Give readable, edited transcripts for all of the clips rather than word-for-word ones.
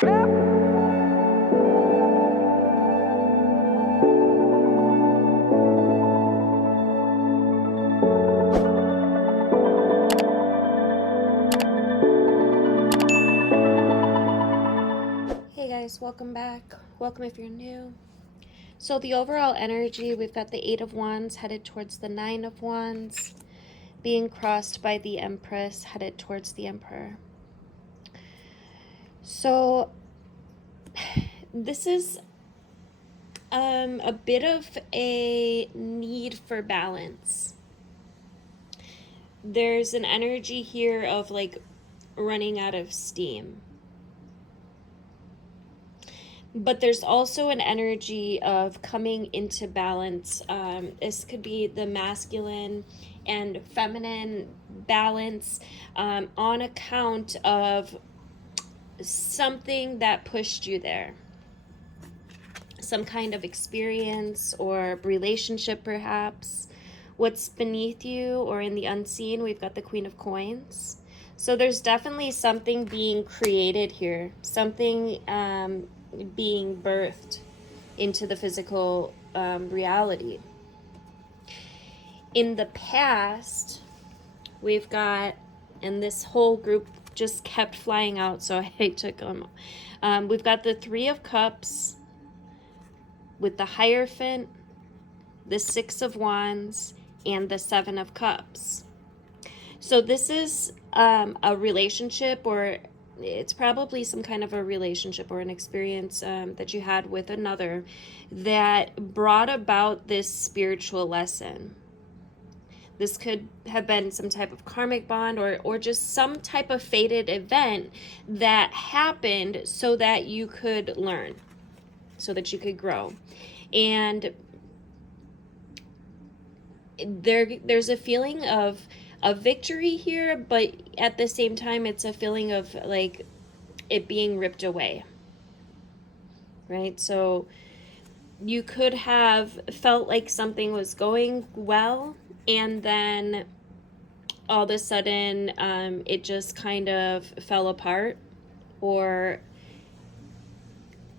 Hey guys, welcome back. Welcome if you're new. So the overall energy, we've got the 8 of Wands headed towards the 9 of Wands, being crossed by the Empress headed towards the Emperor. So this is a bit of a need for balance. There's an energy here of like running out of steam. But there's also an energy of coming into balance. This could be the masculine and feminine balance on account of something that pushed you there. Some kind of experience or relationship, perhaps. What's beneath you or in the unseen, we've got the Queen of Coins. So there's definitely something being created here. Something being birthed into the physical reality. In the past, we've got, and this whole group just kept flying out, so I took them. We've got the 3 of Cups with the Hierophant, the 6 of Wands, and the 7 of Cups. So this is a relationship, or it's probably some kind of a relationship or an experience that you had with another that brought about this spiritual lesson. This could have been some type of karmic bond or just some type of fated event that happened so that you could learn, so that you could grow. And there's a feeling of victory here, but at the same time it's a feeling of like it being ripped away, right? So you could have felt like something was going well, and then all of a sudden it just kind of fell apart, or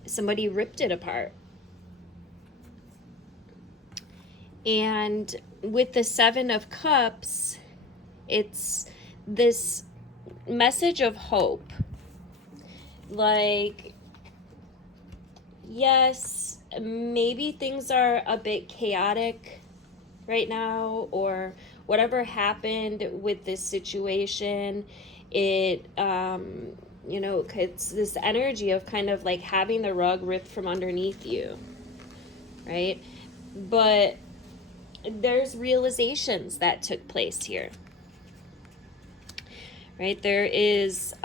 somebody ripped it apart. And with the 7 of Cups, it's this message of hope. Like, yes, maybe things are a bit chaotic right now, or whatever happened with this situation, it, it's this energy of kind of like having the rug ripped from underneath you, right? But there's realizations that took place here, right? There is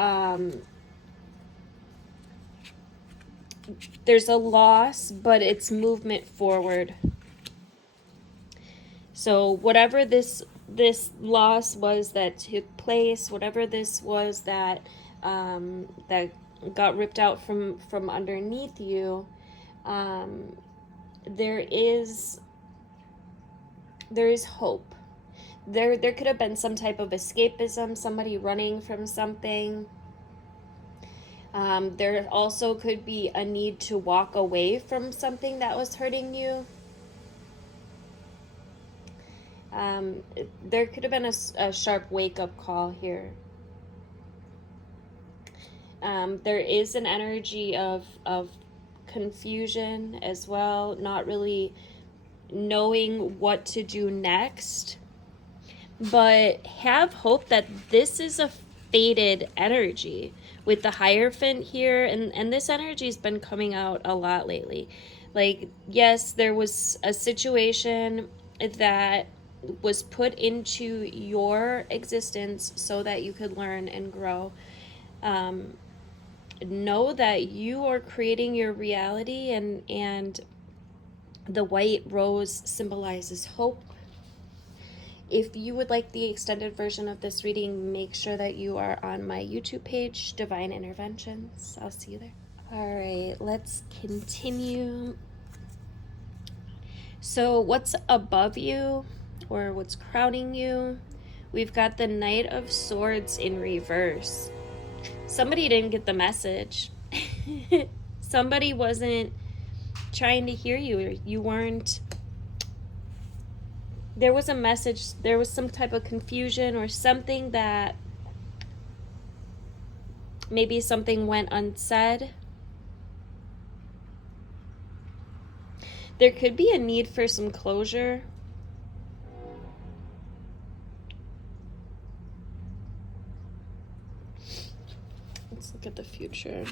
there's a loss, but it's movement forward. So whatever this loss was that took place, whatever this was that that got ripped out from underneath you, there is hope. There could have been some type of escapism, somebody running from something. There also could be a need to walk away from something that was hurting you. There could have been a sharp wake-up call here. There is an energy of confusion as well, not really knowing what to do next, but have hope that this is a fated energy with the Hierophant here, and this energy has been coming out a lot lately. Like, yes, there was a situation that was put into your existence so that you could learn and grow. Know that you are creating your reality, and the white rose symbolizes hope. If you would like the extended version of this reading, make sure that you are on my YouTube page, Divine Interventions. I'll see you there. All right, let's continue. So what's above you, or what's crowning you? We've got the Knight of Swords in reverse. Somebody didn't get the message. somebody wasn't trying to hear you, or you weren't, there was a message, there was some type of confusion or something that maybe something went unsaid. There could be a need for some closure. Let's look at the future.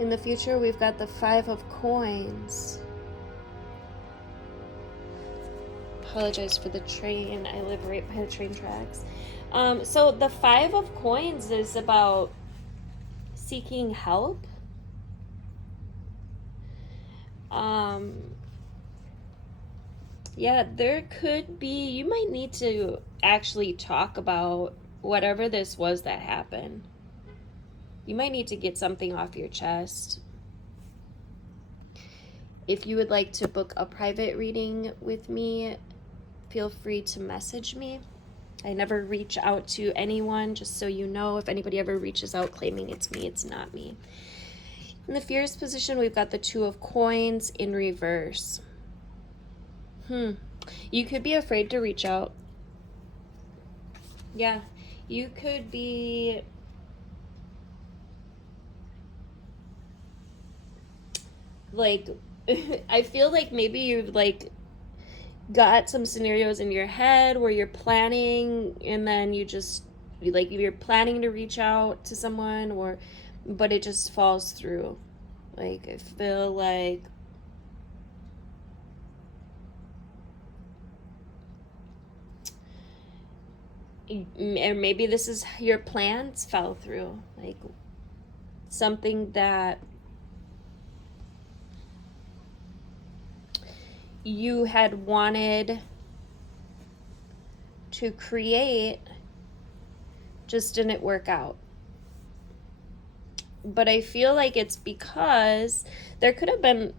In the future, we've got the 5 of Coins. Apologize for the train. I live right by the train tracks. So the 5 of Coins is about seeking help. Yeah, there could be, you might need to actually talk about whatever this was that happened. You might need to get something off your chest. If you would like to book a private reading with me, feel free to message me. I never reach out to anyone, just so you know. If anybody ever reaches out claiming it's me, it's not me. In the Fears position, we've got the 2 of Coins in reverse. You could be afraid to reach out. Yeah, you could be... like, I feel like maybe you've, like, got some scenarios in your head where you're planning, and then you just, like, you're planning to reach out to someone, or, but it just falls through. Like, I feel like or maybe this is your plans fell through, like something that you had wanted to create just didn't work out. But I feel like it's because there could have been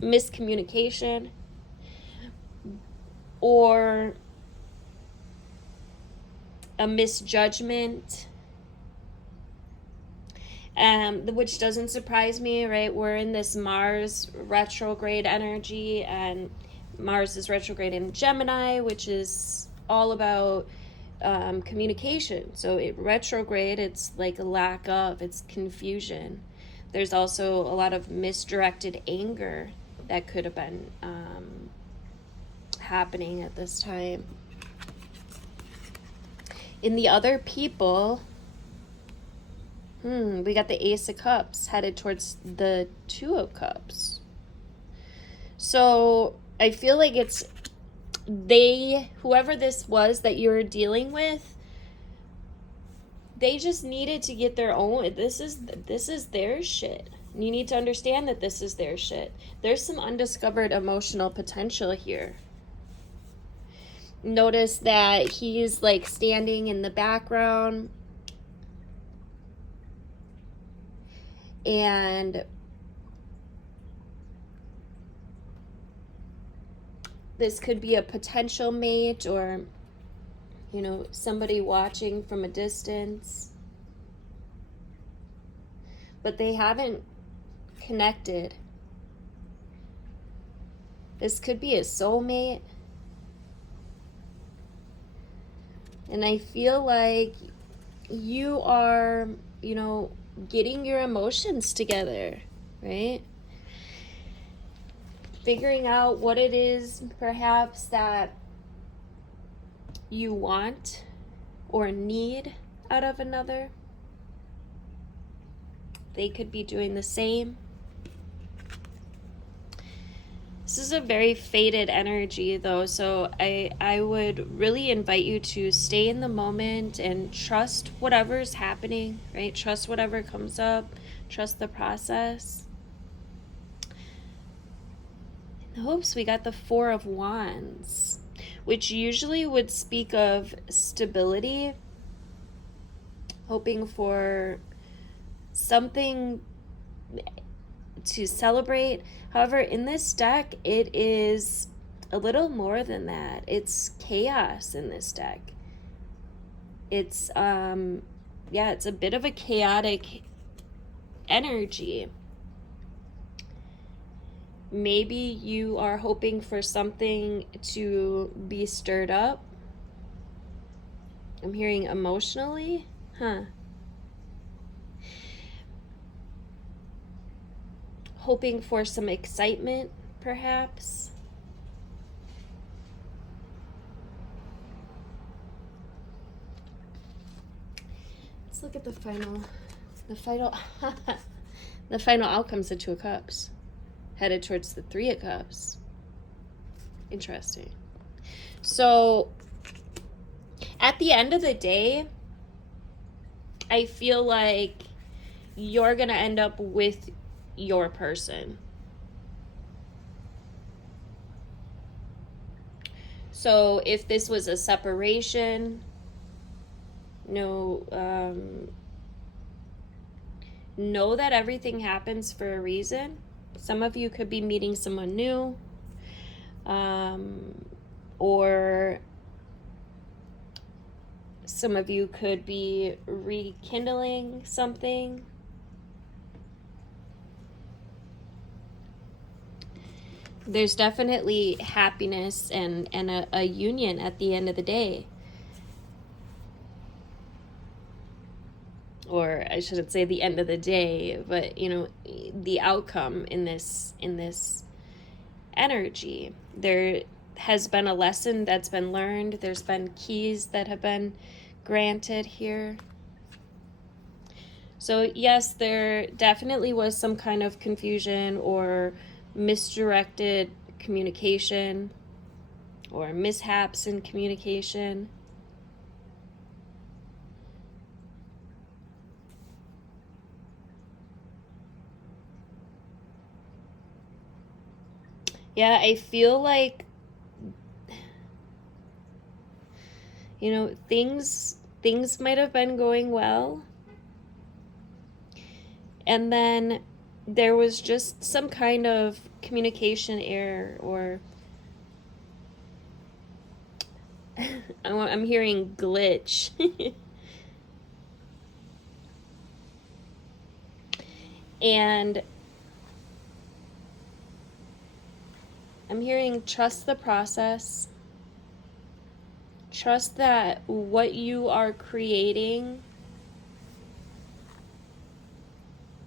miscommunication or a misjudgment, which doesn't surprise me, right? We're in this Mars retrograde energy, and Mars is retrograde in Gemini, which is all about communication. So retrograde, it's like a lack of, it's confusion. There's also a lot of misdirected anger that could have been happening at this time. In the other people, we got the Ace of Cups headed towards the 2 of Cups. So I feel like it's whoever this was that you're dealing with, they just needed to get their own, this is their shit. You need to understand that this is their shit. There's some undiscovered emotional potential here. Notice that he's like standing in the background, and this could be a potential mate, or somebody watching from a distance, but they haven't connected. This could be a soulmate. And I feel like you are, getting your emotions together, right? Figuring out what it is perhaps that you want or need out of another. They could be doing the same. This is a very faded energy, though, so I would really invite you to stay in the moment and trust whatever's happening, right? Trust whatever comes up. Trust the process. In the hopes, we got the 4 of Wands, which usually would speak of stability, hoping for something to celebrate. However, in this deck, it is a little more than that. It's chaos in this deck. It's it's a bit of a chaotic energy. Maybe you are hoping for something to be stirred up. I'm hearing emotionally. Hoping for some excitement, perhaps. Let's look at the final the final outcomes of Two of Cups. Headed towards the Three of Cups. Interesting. So, at the end of the day, I feel like you're going to end up with your person. So, if this was a separation, know that everything happens for a reason. Some of you could be meeting someone new, or some of you could be rekindling something. There's definitely happiness and a union at the end of the day. Or I shouldn't say the end of the day, but you know, the outcome in this energy. There has been a lesson that's been learned. There's been keys that have been granted here. So yes, there definitely was some kind of confusion or misdirected communication or mishaps in communication. Yeah, I feel like, you know, things might have been going well. And then there was just some kind of communication error, or I'm hearing glitch. And I'm hearing trust the process. Trust that what you are creating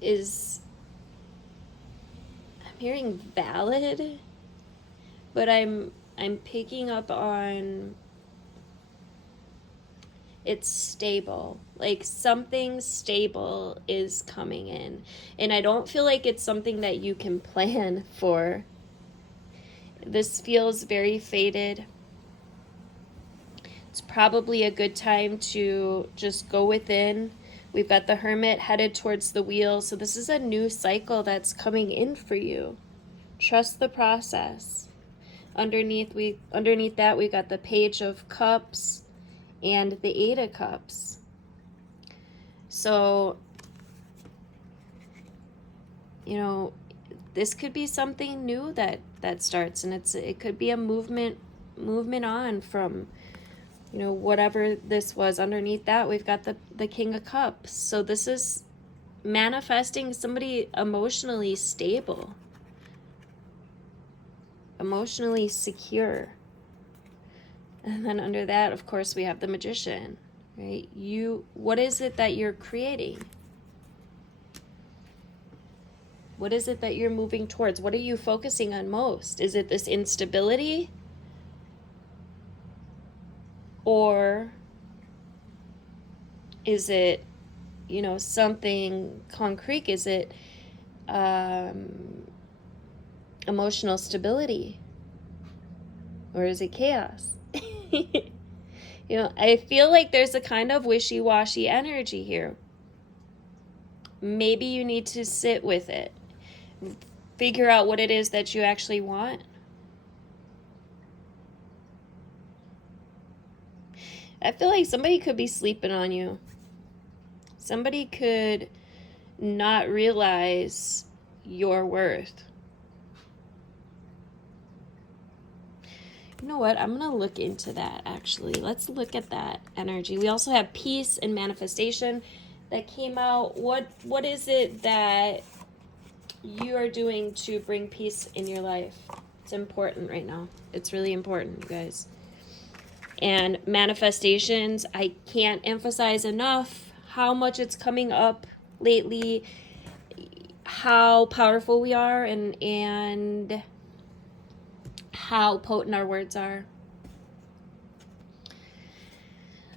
is, I'm hearing valid, but I'm picking up on it's stable. Like something stable is coming in. And I don't feel like it's something that you can plan for. This feels very fated. It's probably a good time to just go within. We've got the Hermit headed towards the Wheel. So this is a new cycle that's coming in for you. Trust the process. Underneath that, we got the Page of Cups and the Eight of Cups. So, you know, this could be something new that starts, and it could be a movement on from, you know, whatever this was. Underneath that, we've got the King of Cups. So this is manifesting somebody emotionally stable, emotionally secure. And then under that, of course, we have the Magician, right? What is it that you're creating? What is it that you're moving towards? What are you focusing on most? Is it this instability? Or is it, you know, something concrete? Is it emotional stability? Or is it chaos? You know, I feel like there's a kind of wishy-washy energy here. Maybe you need to sit with it. Figure out what it is that you actually want. I feel like somebody could be sleeping on you. Somebody could not realize your worth. You know what? I'm going to look into that, actually. Let's look at that energy. We also have peace and manifestation. that came out. What is it that you are doing to bring peace in your life? It's important right now. It's really important, you guys. And manifestations, I can't emphasize enough how much it's coming up lately, how powerful we are, and how potent our words are.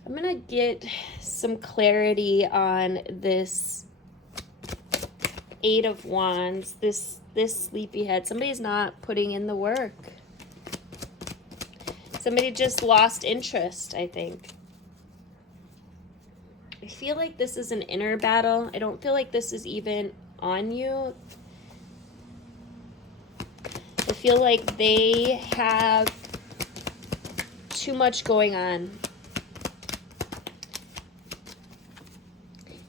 I'm gonna get some clarity on this Eight of Wands, this sleepyhead. Somebody's not putting in the work. Somebody just lost interest, I think. I feel like this is an inner battle. I don't feel like this is even on you. I feel like they have too much going on.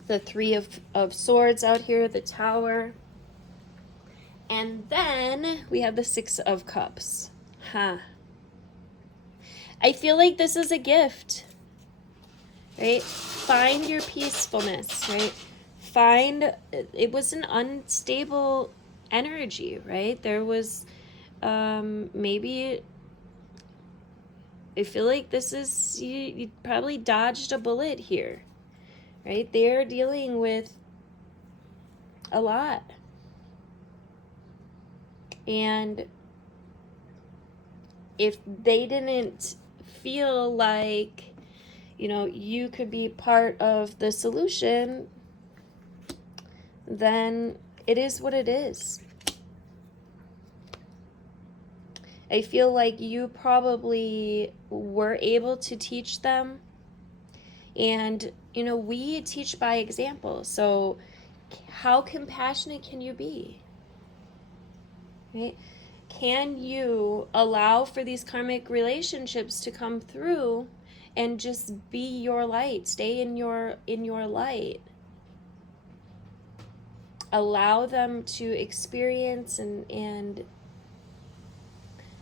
The Three of Swords out here, the Tower. And then we have the Six of Cups. I feel like this is a gift, right? Find your peacefulness, right? It was an unstable energy, right? There was, maybe, I feel like this is, you probably dodged a bullet here, right? They're dealing with a lot. And if they didn't feel like, you could be part of the solution, then it is what it is. I feel like you probably were able to teach them. And, we teach by example. So how compassionate can you be? Right? Can you allow for these karmic relationships to come through and just be your light? Stay in your light. Allow them to experience and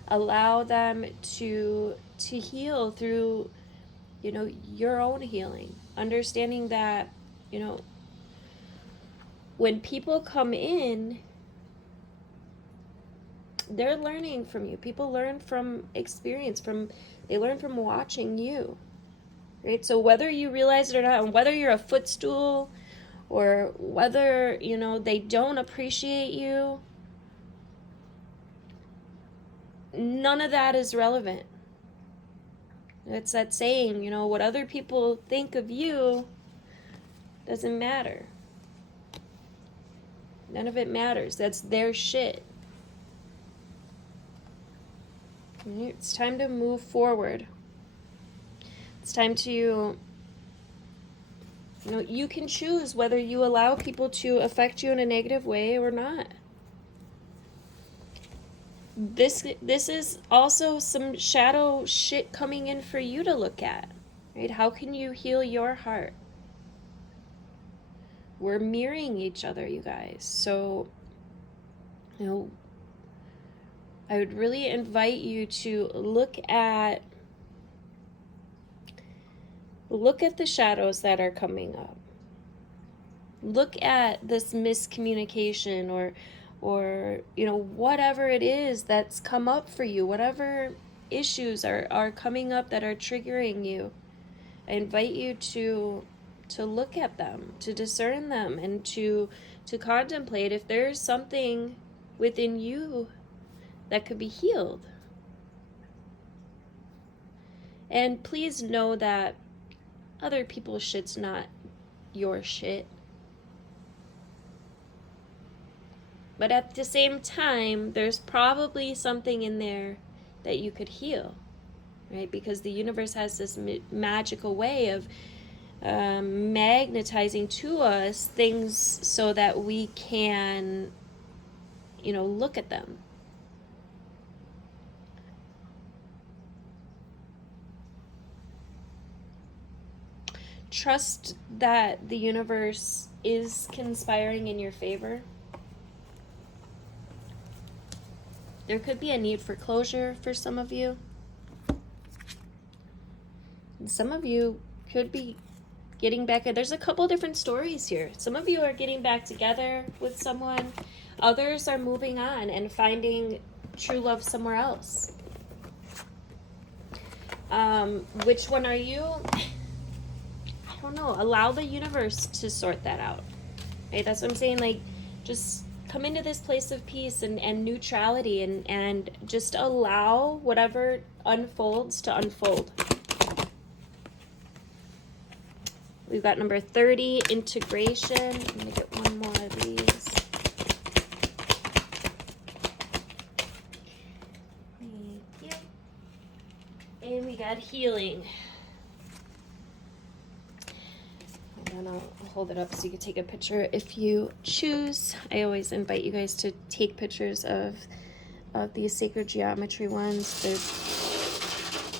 allow them to heal through, your own healing. Understanding that, when people come in, they're learning from you. People learn from experience, they learn from watching you, right? So whether you realize it or not, and whether you're a footstool or whether, they don't appreciate you, none of that is relevant. It's that saying, what other people think of you doesn't matter. None of it matters. That's their shit. It's time to move forward. It's time to, you can choose whether you allow people to affect you in a negative way or not. This is also some shadow shit coming in for you to look at, right? How can you heal your heart? We're mirroring each other, you guys. So, I would really invite you to look at the shadows that are coming up. Look at this miscommunication or whatever it is that's come up for you, whatever issues are coming up that are triggering you. I invite you to look at them, to discern them, and to contemplate if there's something within you that could be healed. And please know that other people's shit's not your shit. But at the same time, there's probably something in there that you could heal, right? Because the universe has this magical way of magnetizing to us things so that we can, look at them. Trust that the universe is conspiring in your favor. There could be a need for closure for some of you. And some of you could be getting back. There's a couple different stories here. Some of you are getting back together with someone. Others are moving on and finding true love somewhere else. Which one are you? I don't know. Allow the universe to sort that out. Right? That's what I'm saying. Like, just come into this place of peace and neutrality and just allow whatever unfolds to unfold. We've got number 30, integration. I'm going to get one more of these. Thank you. And we got healing. And I'll hold it up so you can take a picture if you choose. I always invite you guys to take pictures of these sacred geometry ones. They're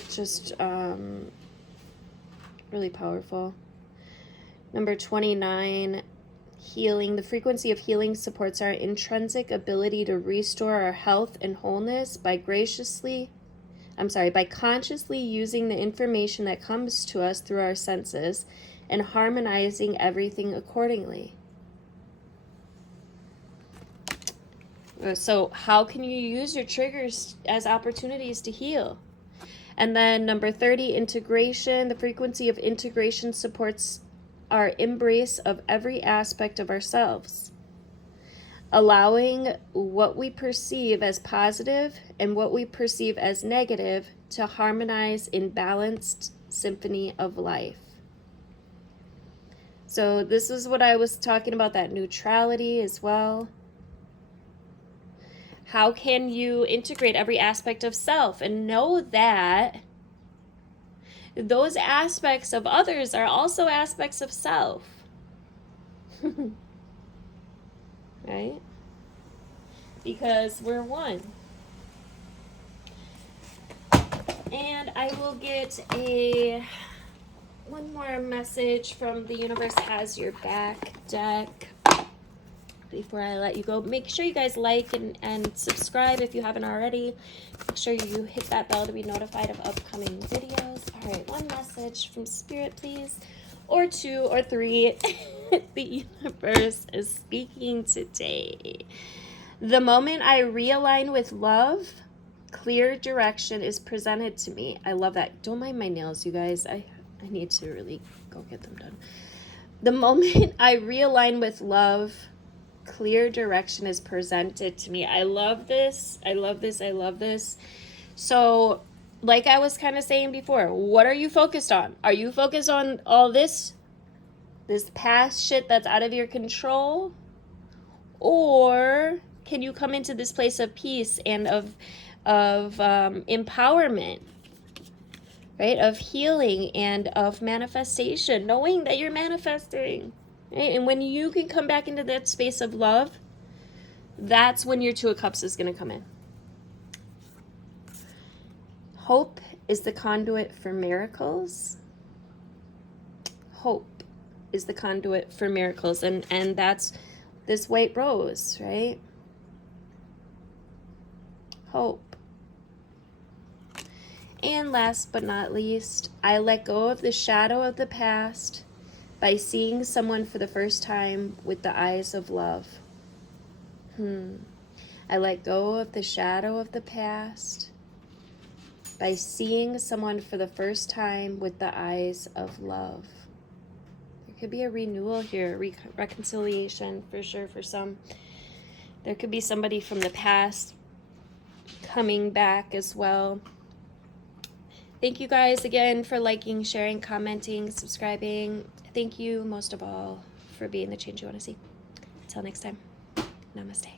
just really powerful. Number 29, healing. The frequency of healing supports our intrinsic ability to restore our health and wholeness by consciously using the information that comes to us through our senses and harmonizing everything accordingly. So how can you use your triggers as opportunities to heal? And then number 30, integration. The frequency of integration supports our embrace of every aspect of ourselves, allowing what we perceive as positive and what we perceive as negative to harmonize in balanced symphony of life. So this is what I was talking about, that neutrality as well. How can you integrate every aspect of self and know that those aspects of others are also aspects of self? Right? Because we're one. And I will get one more message from the Universe Has Your Back deck before I let you go. Make sure you guys like and subscribe if you haven't already. Make sure you hit that bell to be notified of upcoming videos. All right, one message from Spirit, please. Or two or three. The universe is speaking today. The moment I realign with love, clear direction is presented to me. I love that. Don't mind my nails, you guys. I need to really go get them done. The moment I realign with love, clear direction is presented to me. I love this. I love this. I love this. So, like I was kind of saying before, what are you focused on? Are you focused on all this past shit that's out of your control? Or can you come into this place of peace and of empowerment, right? Of healing and of manifestation, knowing that you're manifesting, right? And when you can come back into that space of love, that's when your Two of Cups is going to come in. Hope is the conduit for miracles. Hope is the conduit for miracles. And that's this white rose, right? Hope. And last but not least, I let go of the shadow of the past by seeing someone for the first time with the eyes of love. I let go of the shadow of the past by seeing someone for the first time with the eyes of love. There could be a renewal here, reconciliation for sure for some. There could be somebody from the past coming back as well. Thank you guys again for liking, sharing, commenting, subscribing. Thank you most of all for being the change you want to see. Until next time, namaste.